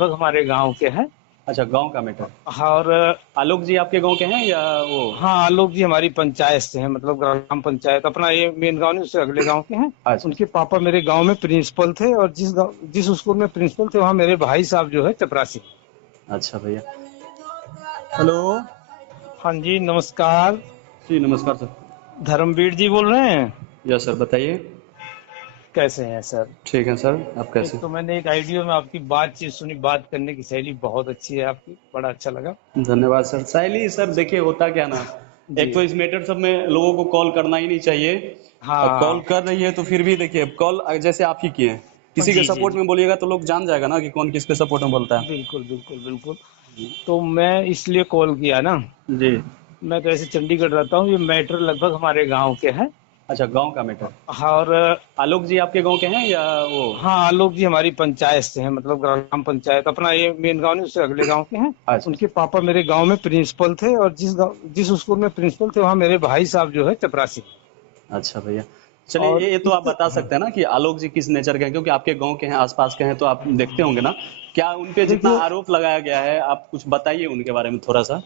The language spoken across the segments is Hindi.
लगभग हमारे गांव के हैं। अच्छा, गांव का मैटर। और आलोक जी आपके गांव के हैं या वो? हाँ, आलोक जी हमारी पंचायत से हैं, मतलब ग्राम पंचायत अपना ये मेन गांव नहीं, उससे अगले गांव के हैं। अच्छा उनके अच्छा। पापा मेरे गांव में प्रिंसिपल थे, और जिस स्कूल में प्रिंसिपल थे वहाँ मेरे भाई साहब जो है चपरासी। अच्छा भैया। हेलो। हाँ जी, नमस्कार। जी नमस्कार सर। धर्मवीर जी बोल रहे हैं? यस सर, बताइए। कैसे हैं सर? ठीक है सर, आप एक कैसे? तो मैंने एक आइडियो में आपकी बातचीत सुनी, बात करने की शैली बहुत अच्छी है आपकी, बड़ा अच्छा लगा। धन्यवाद सर। साइली सर, देखिए होता क्या ना, जी। एक तो इस मैटर सब में लोगों को कॉल करना ही नहीं चाहिए। अब कॉल हाँ। कर रही है तो फिर भी देखिए, कॉल जैसे आप ही किए हैं, किसी के जी जी सपोर्ट जी। में बोलिएगा तो लोग जान जाएगा ना कि कौन किसके सपोर्ट में बोलता है। बिल्कुल बिल्कुल बिल्कुल। तो मैं इसलिए कॉल किया ना, जी। मैं तो ऐसे चंडीगढ़ रहता हूँ, ये मैटर लगभग हमारे गांव के हैं। अच्छा, गांव का मैटर। और आलोक जी आपके गांव के हैं या वो? हाँ, आलोक जी हमारी पंचायत से हैं, मतलब ग्राम पंचायत अपना ये मेन गांव नहीं, उससे अगले गांव के हैं। अच्छा उनके अच्छा। पापा मेरे गांव में प्रिंसिपल थे, और जिस स्कूल में प्रिंसिपल थे वहाँ मेरे भाई साहब जो है चपरासी। अच्छा भैया। चलिए, और ये तो आप बता सकते हैं ना कि आलोक जी किस नेचर के हैं, क्योंकि आपके गांव के हैं, आसपास के हैं, तो आप देखते होंगे ना। क्या उन पे जितना देखिए आरोप लगाया गया है, आप कुछ बताइए उनके बारे में थोड़ा सा।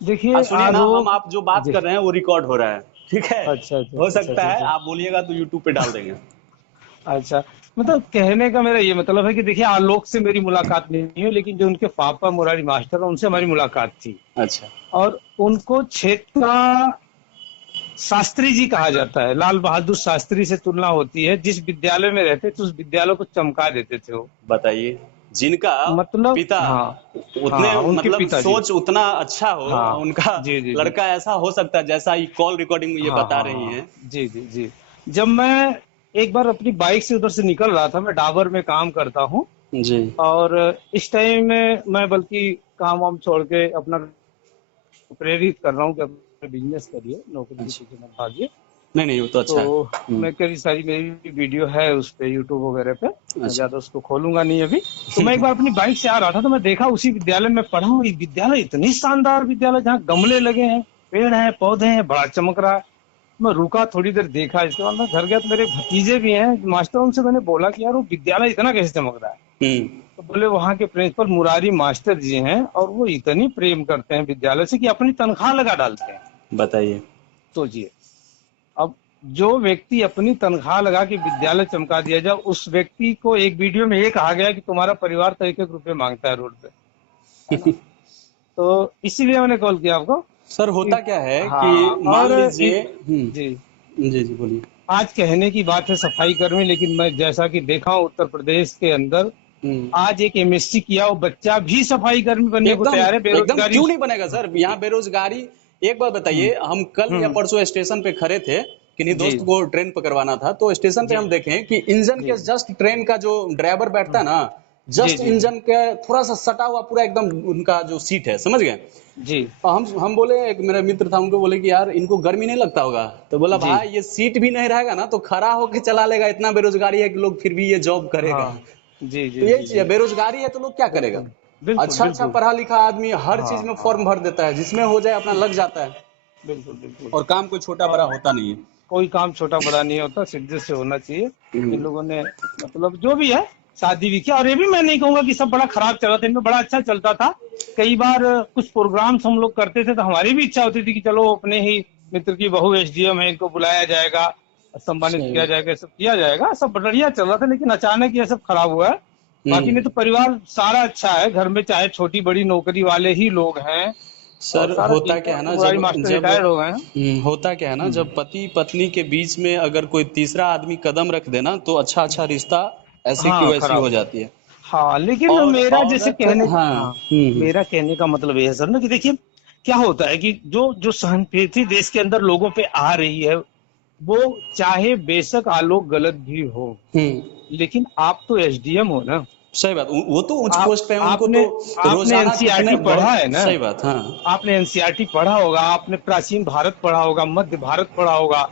देखिए सुनिए ना, हम आरोप। आप जो बात जी। कर रहे हैं वो रिकॉर्ड हो रहा है। ठीक है। अच्छा अच्छा हो अच्छा अच्छा सकता अच्छा है अच्छा। आप बोलिएगा तो यूट्यूब पे डाल देंगे। अच्छा, मतलब कहने का मेरा ये मतलब है कि देखिए, आलोक से मेरी मुलाकात नहीं हुई, लेकिन जो उनके पापा मुरारी मास्टर हैं उनसे हमारी मुलाकात थी। अच्छा। और उनको क्षेत्र का शास्त्री जी कहा जाता है, लाल बहादुर शास्त्री से तुलना होती है। जिस विद्यालय में रहते थे उस विद्यालय को चमका देते थे वो। बताइए। जिनका मतलब पिता हाँ। उतने हाँ, उनके मतलब पिताजी। सोच उतना अच्छा हो, हाँ। उनका जी जी जी। लड़का ऐसा हो सकता है जैसा ये कॉल रिकॉर्डिंग में ये हाँ बता हाँ रही हाँ। हैं। जी जी जी। जब मैं एक बार अपनी बाइक से उधर से निकल रहा था, मैं डाबर में काम करता हूँ। जी। और इस टाइम में मैं बल्कि काम वाम छोड़ के अपना प्रेरित कर रहा हूँ कि अपना बिजनेस करिए, नौकरी के अच्छा। पीछे मत भागिए। नहीं नहीं, वो तो तो अच्छा है। मैं कई सारी मेरी वीडियो है उस पे, यूट्यूब वगैरह पे। मैं अच्छा। ज्यादा उसको खोलूंगा नहीं अभी। तो मैं एक बार अपनी बाइक से आ रहा था, तो मैं देखा उसी विद्यालय में पढ़ा हूँ। ये विद्यालय इतनी शानदार विद्यालय, जहाँ गमले लगे हैं, पेड़ हैं, पौधे हैं, बड़ा चमक रहा है। मैं रुका, थोड़ी देर देखा, इसके बाद मैं घर गया, तो मेरे भतीजे भी हैं मास्टर, उनसे मैंने बोला कि यार वो विद्यालय इतना कैसे चमक रहा है? हम्म। तो बोले वहाँ के प्रिंसिपल मुरारी मास्टर जी हैं, और वो इतनी प्रेम करते हैं विद्यालय से कि अपनी तनख्वाह लगा डालते हैं। बताइए। सोचिए। अब जो व्यक्ति अपनी तनख्वाह लगा के विद्यालय चमका दिया जाए, उस व्यक्ति को एक वीडियो में ये कहा गया कि तुम्हारा परिवार तो 1-1 रुपये मांगता है रोड पे, है ना? तो इसीलिए मैंने कॉल किया आपको सर, कि होता क्या है कि हाँ। मान और लीजिए। जी, जी जी, बोलिए। आज कहने की बात है सफाई कर्मी, लेकिन मैं जैसा कि देखा हूं उत्तर प्रदेश के अंदर, हम्म। आज एक एमएससी किया वो बच्चा भी सफाई कर्मी बनने को एकदम तैयार है, एकदम बेरोजगारी क्यों नहीं बनेगा सर, यहाँ बेरोजगारी। एक बात हम्म बताइए, हम कल या हम्म। परसों स्टेशन पे खड़े थे, किन्हीं जी दोस्त को ट्रेन पकड़वाना था, तो स्टेशन पे जी हम देखें कि इंजन जी। के जस्ट ट्रेन का जो ड्राइवर बैठता है ना, जी जस्ट जी जी इंजन के थोड़ा सा सटा हुआ पूरा एकदम उनका जो सीट है, समझ गए। जी और हम बोले, एक मेरा मित्र था, उनको बोले कि यार इनको गर्मी नहीं लगता होगा, तो बोला जी। भाई ये सीट भी नहीं रहेगा ना तो खड़ा होके चला लेगा, इतना बेरोजगारी है कि लोग फिर भी ये जॉब करेगा। हाँ। जी तो जी यही जी चीज है, जी। बेरोजगारी है तो लोग क्या करेगा। बिल्कुल बिल्कुल अच्छा अच्छा बिल्कुल। पढ़ा लिखा आदमी हर हाँ चीज में हाँ। फॉर्म भर देता है, जिसमें हो जाए अपना लग जाता है। बिल्कुल बिल्कुल। और काम कोई छोटा बड़ा और होता नहीं है। कोई काम छोटा बड़ा नहीं होता, सिद्धे से होना चाहिए। इन हम्म। लोगों ने मतलब जो भी है, शादी भी किया। और ये भी मैं नहीं कहूंगा कि सब बड़ा खराब चल रहा था, इनमें बड़ा अच्छा चलता था। कई बार कुछ प्रोग्राम्स हम लोग करते थे, तो हमारी भी इच्छा होती थी कि चलो अपने ही मित्र की बहू एसडीएम है, इनको बुलाया जाएगा, सम्मानित सही किया बात। जाएगा, ये सब किया जाएगा, सब बढ़िया चल रहा था। लेकिन अचानक ये सब खराब हुआ है। बाकी नहीं हम्म। तो परिवार सारा अच्छा है, घर में चाहे छोटी बड़ी नौकरी वाले ही लोग हैं, और सर, सारा होता ठीक है। क्या है अब तो ना, मुरारी जब मास्टर जब रिटायर्ड हो गए हैं। होता क्या है ना, हम्म। जब पति पत्नी के बीच में अगर कोई तीसरा आदमी कदम रख देना तो अच्छा अच्छा रिश्ता ऐसे की हाँ, वैसी खराब हो हो जाता। जाती है। हाँ, लेकिन और मेरा जैसे औरत, कहने हाँ। हाँ, मेरा कहने का मतलब ये है सर ना कि देखिए, क्या होता है कि जो जो सहानुभूति देश के अंदर लोगों पे आ रही है, वो चाहे बेशक आलोक गलत भी हो, हम्म। लेकिन आप तो एसडीएम हो ना। सही बात, वो तो उच्च आप पोस्ट पे है, उनको आपने तो आपने रोजाना कितने एनसीईआरटी पढ़ा बहुत है ना? सही बात, हाँ। आपने एनसीईआरटी पढ़ा होगा, आपने प्राचीन भारत पढ़ा होगा, मध्य भारत पढ़ा होगा,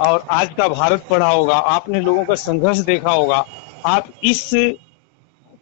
और आज का भारत पढ़ा होगा, आपने लोगों का संघर्ष देखा होगा। आप इस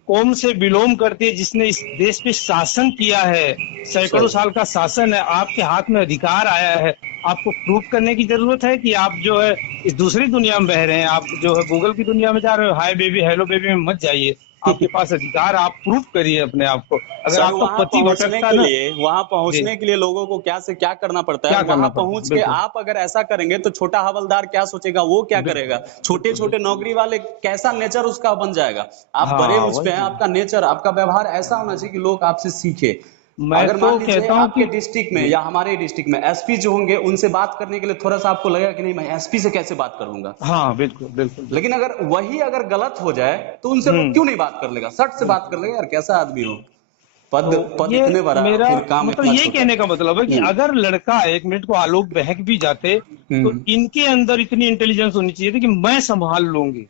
कौम से बिलोंग करती है जिसने इस देश पे शासन किया है, सैकड़ों सही। साल का शासन है, आपके हाथ में अधिकार आया है। आपको प्रूफ करने की जरूरत है कि आप जो है इस दूसरी दुनिया में बह रहे हैं, आप जो है गूगल की दुनिया में जा रहे हो। हाय बेबी, हेलो बेबी में मत जाइए। आपके पास अधिकार, आप प्रूफ करिए अपने आप को। अगर सर आपका वहां पति पहुंचने भटकता के ना, लिए, वहां जी, पहुंचने के लिए लोगों को क्या से क्या करना पड़ता है, क्या और करना वहां पड़ता है? पहुंच के बिल्कुल, आप अगर ऐसा करेंगे तो छोटा हवलदार क्या सोचेगा, वो क्या बिल्कुल, करेगा, छोटे बिल्कुल, छोटे बिल्कुल। नौकरी वाले कैसा नेचर उसका बन जाएगा। आप बड़े हाँ, मुझ पे वही हैं, चीज़। आपका नेचर, आपका व्यवहार ऐसा होना चाहिए कि लोग आपसे सीखे। मैं अगर मान तो लीजिए कहता हूँ आपके कि डिस्ट्रिक्ट में जी, या हमारे डिस्ट्रिक्ट में एसपी जो होंगे, उनसे बात करने के लिए थोड़ा सा आपको लगेगा कि नहीं, मैं एसपी से कैसे बात करूंगा। हाँ, बिल्कुल, बिल्कुल, लेकिन बिल्कुल। अगर वही अगर गलत हो जाए तो उनसे लोग हुँ, क्यों नहीं बात कर लेगा, सट से बात बिल्कुल। कर लेगा, यार कैसा आदमी हो। पद तो पद ये इतने बड़ा, मेरा फिर काम मतलब इतना यही छोटा। कहने का मतलब है कि अगर लड़का 1 मिनट को आलोक बहक भी जाते, तो हम्म। इनके अंदर इतनी इंटेलिजेंस होनी चाहिए थी कि मैं संभाल लूंगी।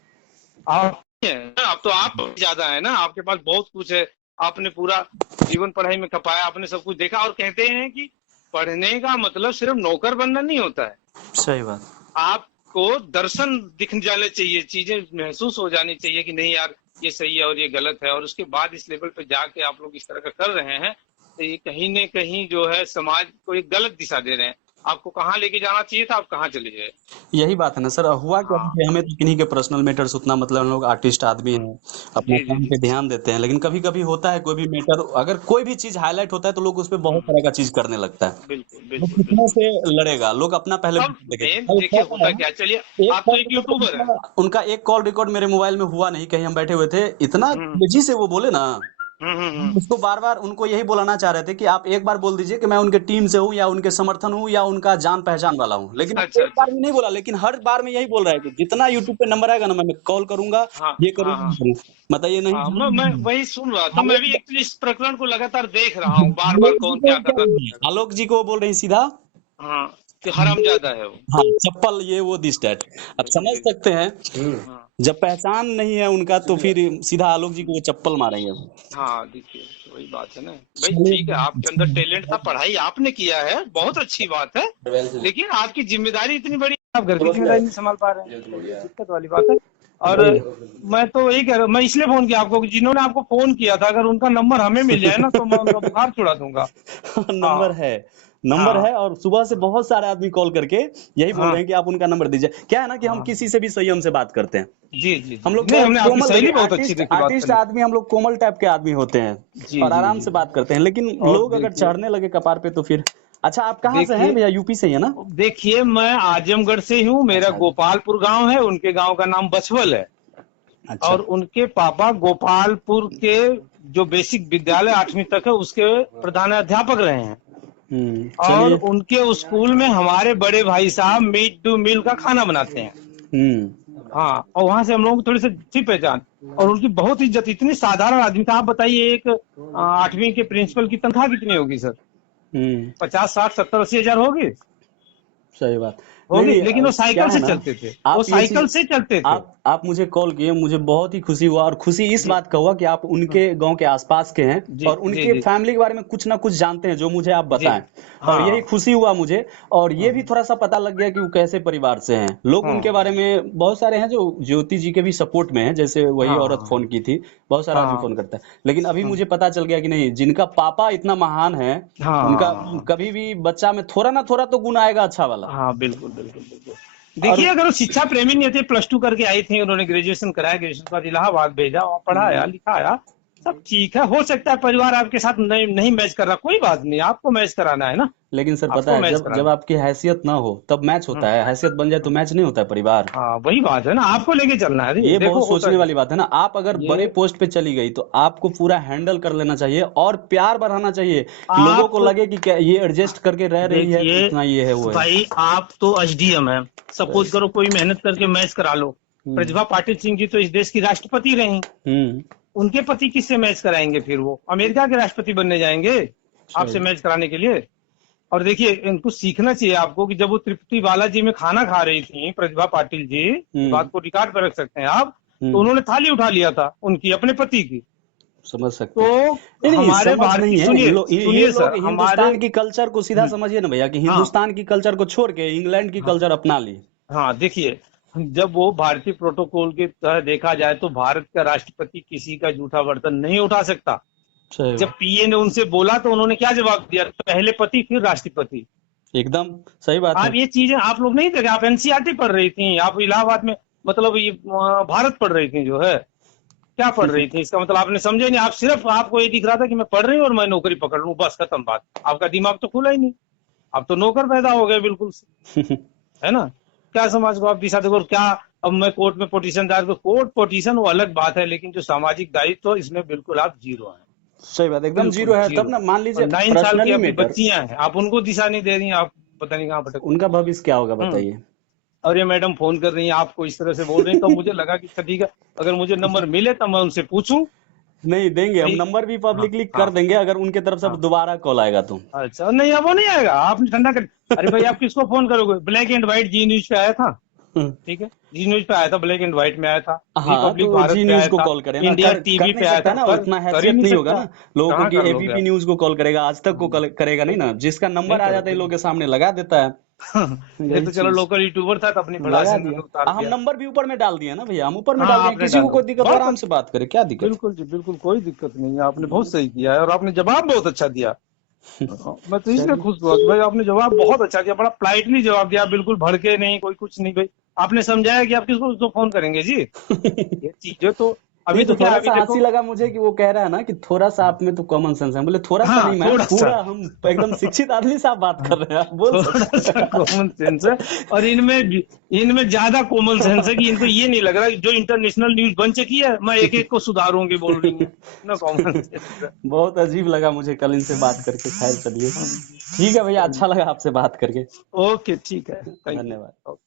आप आप तो आप ज्यादा है ना, आपके पास बहुत कुछ है। आपने पूरा जीवन पढ़ाई में खपाया, आपने सब कुछ देखा। और कहते हैं कि पढ़ने का मतलब सिर्फ नौकर बनना नहीं होता है। सही बात। आपको दर्शन दिख जाने चाहिए, चीजें महसूस हो जानी चाहिए कि नहीं यार, ये सही है और ये गलत है। और उसके बाद इस लेवल पे जाके आप लोग इस तरह का कर रहे हैं, तो ये कहीं न कहीं जो है समाज को एक गलत दिशा दे रहे हैं। आपको कहाँ लेके जाना चाहिए था, आप कहाँ चले गए। यही बात है ना सर, हुआ क्या है हाँ, कि हमें तो किन्हीं के पर्सनल मैटर्स उतना मतलब, हम लोग आर्टिस्ट आदमी हैं, अपने जी, जी, काम जी। पे ध्यान देते हैं, लेकिन कभी कभी होता है कोई भी मैटर, अगर कोई भी चीज हाईलाइट होता है तो लोग उस पर बहुत तरह का चीज करने लगता है। बिल्कुल, वो बिल्कुल, कितने बिल्कुल। से लड़ेगा, लोग अपना पहले अब देखेंगे। मेन कल देखिए कल होता है, क्या है, चलिए एक आप तो कॉल एक रिकॉर्ड यूट्यूबर हैं। उनका एक कॉल रिकॉर्ड मेरे मोबाइल में हुआ नहीं, कहीं हम बैठे हुए थे, इतना हुँ, तेजी से वो बोले ना, हुँ। उसको बार बार उनको यही बोलाना चाह रहे थे कि आप एक बार बोल दीजिए कि मैं उनके टीम से हूँ या उनके समर्थन हूँ या उनका जान पहचान वाला हूँ, लेकिन अच्छा, वो एक अच्छा। बार भी नहीं बोला, लेकिन हर बार में यही बोल रहा है कि जितना यूट्यूब पे नंबर आएगा ना, मैं कॉल करूंगा, हाँ, ये हाँ, करूंगा, हाँ। ये करूंगा, बताइए नहीं हाँ, मैं जान। वही सुन रहा था। मैं भी आलोक एक्चुअली इस प्रकरण को लगातार देख रहा हूँ, बार-बार आलोक जी कौन को क्या कर क्या रहा बोल रहे हैं? आलोक जी को बोल रहे हैं सीधा, हाँ, कि हरामजादा है वो। हाँ चप्पल, ये वो दिस डैट। अब समझ जी, सकते हैं, हाँ। जब पहचान नहीं है उनका तो फिर सीधा आलोक जी को वो चप्पल मारेंगे। हाँ, देखिए वही बात है ना। भाई चलिए। ठीक है, आपके अंदर टैलेंट था, पढ़ाई आपने किया है, बहुत अच्छी बात है। लेकिन आपकी ज़िम्मेदारी इतनी बड़ी है, आप घर की ज़िम्मेदारी नहीं सँभाल पा रहे हैं, तो ये दिक्कत वाली बात है। और वही मैं तो वही कह रहा हूँ, मैं इसलिए फ़ोन किया आपको कि जिन्होंने आपको फ़ोन किया था, अगर उनका नंबर हमें मिल जाए ना, तो मैं उनका बुखार छुड़ा दूँगा। नंबर हाँ, है, नंबर हाँ, है, और सुबह से बहुत सारे आदमी कॉल करके यही बोल हाँ, रहे हैं कि आप उनका नंबर दीजिए। क्या है ना कि हम हाँ। किसी से भी संयम से बात करते हैं, जी, जी, जी। हम लोग नहीं, बहुत हमने आपकी कोमल, देखिए शैली बहुत अच्छी आर्टिस्ट देखी बात आर्टिस्ट करने की। आदमी, हम लोग कोमल टाइप के आदमी होते हैं जी, और जी, आराम जी, से जी। बात करते हैं, लेकिन और लोग अगर देखिए चढ़ने लगे कपार पे तो फिर। अच्छा, आप कहाँ से हैं देखिए भैया, यूपी से ही है ना? देखिए मैं आजमगढ़ से ही हूँ, मेरा अच्छा गोपालपुर गांव है, उनके गांव का नाम बछवल है। अच्छा। और उनके पापा गोपालपुर के जो बेसिक विद्यालय 8वीं तक है उसके प्रधानाध्यापक रहे हैं। और चलिए। उनके स्कूल में हमारे बड़े भाई साहब मिड डे मील का खाना बनाते हैं। हाँ, और वहां से हम लोगों को थोड़ी सी थी पहचान। और उनकी बहुत इज्जत, इतनी साधारण आदमी था। आप बताइए एक 8वीं के प्रिंसिपल की तनख्वाह कितनी होगी सर? हम्म। 50, 60, 70, 80 हजार होगी। सही बात। नहीं होगी, नहीं, लेकिन वो क्या साइकिल है से ना, चलते थे, वो आप ये साइकिल चीज, से चलते थे। आप मुझे कॉल किए, मुझे बहुत ही खुशी हुआ, और खुशी इस जी, बात का हुआ कि आप उनके गांव के आसपास के हैं जी, और जी, उनके जी, फैमिली के बारे में कुछ ना कुछ जानते हैं जो मुझे आप जी। बताएं, और यही हाँ, खुशी हुआ मुझे। और ये भी हाँ, थोड़ा सा पता लग गया कि वो कैसे परिवार से हैं। लोग उनके हाँ, बारे में बहुत सारे हैं जो ज्योति जी के भी सपोर्ट में हैं, जैसे वही औरत हाँ, फोन की थी, बहुत सारा आदमी हाँ, फोन करता है, लेकिन अभी हाँ, मुझे पता चल गया कि नहीं, जिनका पापा इतना महान है, उनका हाँ, कभी भी बच्चा में थोड़ा ना थोड़ा तो गुण आएगा अच्छा वाला। हाँ, बिल्कुल, बिल्कुल, बिल्कुल। और देखिए अगर वो शिक्षा प्रेमी नहीं थे, +2 करके आई थी, उन्होंने ग्रेजुएशन कराया, ग्रेजुएशन के बाद इलाहाबाद भेजा, वहाँ पढ़ाया, लिखाया, सब ठीक है। हो सकता है परिवार आपके साथ नहीं नहीं मैच कर रहा, कोई बात नहीं, आपको मैच कराना है ना, लेकिन सर पता आपको है, मैच जब जब कराना आपकी हैसियत ना हो तब मैच है। होता है, हैसियत बन जाए तो मैच नहीं होता है परिवार। हाँ, वही बात है ना, आपको लेके चलना है। ये देखो बहुत होता सोचने क्या वाली बात है ना, आप अगर बड़े ये पोस्ट पे चली गई तो आपको पूरा हैंडल कर लेना चाहिए और प्यार बढ़ाना चाहिए कि लोगों आप को लगे कि क्या ये एडजस्ट करके रह रही है तो देखिए इतना ये है वो है। भाई, आप तो एसडीएम है, सपोज करो कोई मेहनत करके मैच करा लो। हम्म। प्रतिभा पाटिल सिंह जी तो इस देश की राष्ट्रपति रही। हम्म। उनके पति किससे मैच कराएंगे? फिर वो अमेरिका के राष्ट्रपति बनने जाएंगे आपसे सही। मैच कराने के लिए? और देखिए इनको सीखना चाहिए आपको कि जब वो तृप्ति बालाजी में खाना खा रही थी प्रतिभा पाटिल जी, इस हम्म। बात को रिकॉर्ड पर रख सकते हैं आप, तो हम्म। उन्होंने थाली उठा लिया था उनकी, अपने पति की। समझ सकते हैं। तो नहीं नहीं, हमारे समझ नहीं भारतीय, है, सुनिए ये सुनिए लोग सर, हमारे हिंदुस्तान की कल्चर को सीधा समझिए ना भैया, कि हाँ, हिंदुस्तान की कल्चर को छोड़ के इंग्लैंड की हाँ, कल्चर अपना ली। हाँ, देखिए जब वो भारतीय प्रोटोकॉल के तहत देखा जाए तो भारत का राष्ट्रपति किसी का जूठा बर्तन नहीं उठा सकता। सही जब बात। पीए ने उनसे बोला तो उन्होंने क्या जवाब दिया? पहले पति फिर राष्ट्रपति। एकदम सही बात है। आप ये चीजें आप लोग नहीं देखे, आप एनसीईआरटी पढ़ रही थी, आप इलाहाबाद में मतलब ये भारत पढ़ रही थी जो है, क्या पढ़ रही थी? इसका मतलब आपने समझे नहीं, आप सिर्फ आपको ये दिख रहा था कि मैं पढ़ रही हूँ और मैं नौकरी पकड़ लूँ, बस खत्म बात। आपका दिमाग तो खुला ही नहीं, आप तो नौकर पैदा हो गए बिल्कुल से, है ना? क्या समाज को आप दिशा देखो, और क्या अब मैं कोर्ट में पिटीशन दायर करूं? कोर्ट पिटीशन वो अलग बात है, लेकिन जो सामाजिक दायित्व तो इसमें बिल्कुल आप जीरो हैं, सही बात, एकदम बिल्कुल जीरो है। तब जीरो। ना मान और लीजिए 9 साल की पर्सनली अपनी मैटर, बच्चियां हैं, आप उनको दिशा नहीं दे रही हैं, आप पता नहीं कहाँ भटक उनका भविष्य क्या होगा हम्म बताइए। और ये मैडम फोन कर रही हैं, आपको इस तरह से बोल रही हैं, तो मुझे लगा कि अच्छा ठीक है, अगर मुझे नंबर मिले तो मैं उनसे पूछूं नहीं देंगे, हम भाई। नंबर भी हाँ पब्लिकली कर हाँ देंगे अगर उनके तरफ से हाँ। दोबारा कॉल आएगा तो। अच्छा नहीं, अब वो नहीं आएगा, आपने ठंडा कर। अरे भाई आप किसको फोन करोगे? Black and white Zee News पे आया था, ठीक है, जी न्यूज पे आया था, ब्लैक एंड व्हाइट में आया था, हाँ रिपब्लिक तो भारत जी पे न्यूज आया को था, कॉल करें ना, इंडिया कर टीवी नहीं पे आया सकता था, है ना, कर उतना कर ही हैसियत नहीं नहीं होगा सकता। ना लोगों को कहाँ कि कर लोगे एबीपी आप? न्यूज को कॉल करेगा, आज तक को हम्म, करेगा नहीं ना, बिल्कुल जिसका नहीं नंबर आ जाता है करोगे। लोगों के सामने लगा देता है। ये यही तो चलो चीज लोकल यूट्यूबर था तो अपनी भड़ास लगा इन्होंने दिया। उतार हम दिया। नंबर भी ऊपर में डाल दिए ना भैया, हम ऊपर में हाँ डाल दिए, आपने किसी को डालो, कोई दिक्कत हो बहुत आराम से अच्छा। बात करे, क्या दिक्कत बिल्कुल जी बिल्कुल, कोई दिक्कत नहीं है, आपने बहुत सही किया है और आपने जवाब बहुत अच्छा दिया। मैं तो इसलिए चलिए। खुश हुआ कि भाई आपने जवाब बहुत अच्छा दिया, बड़ा पोलाइटली जवाब दिया, बिल्कुल भड़के नहीं, कोई कुछ नहीं भाई। आपने समझाया कि आप किसको उसको फोन करेंगे जी, ये चीजें तो अभी नहीं तो तो क्या है, थोड़ा अभी सा देखो। हंसी लगा मुझे कि वो कह रहा है ना कि थोड़ा सा आप में तो कॉमन सेंस है, बोले थोड़ा सा हाँ नहीं मैम, थोड़ा सा, पूरा हम एकदम शिक्षित आदमी से आप बात हाँ, कर रहे हैं, आप बोल थोड़ा सकते सा कॉमन सेंस है। और इनमें ज्यादा कॉमन सेंस है कि इनको ये नहीं लग रहा कि जो इंटरनेशनल न्यूज बन चुकी है मैं एक एक को सुधारूंगी बोल रही है, ना कॉमन हैं। सेंस है। बहुत अजीब लगा मुझे कल इनसे बात करके, खैर चलिए। हाँ, ठीक है भैया, चलिए, अच्छा लगा आपसे बात करके। ओके ठीक है, थैंक धन्यवाद। यू।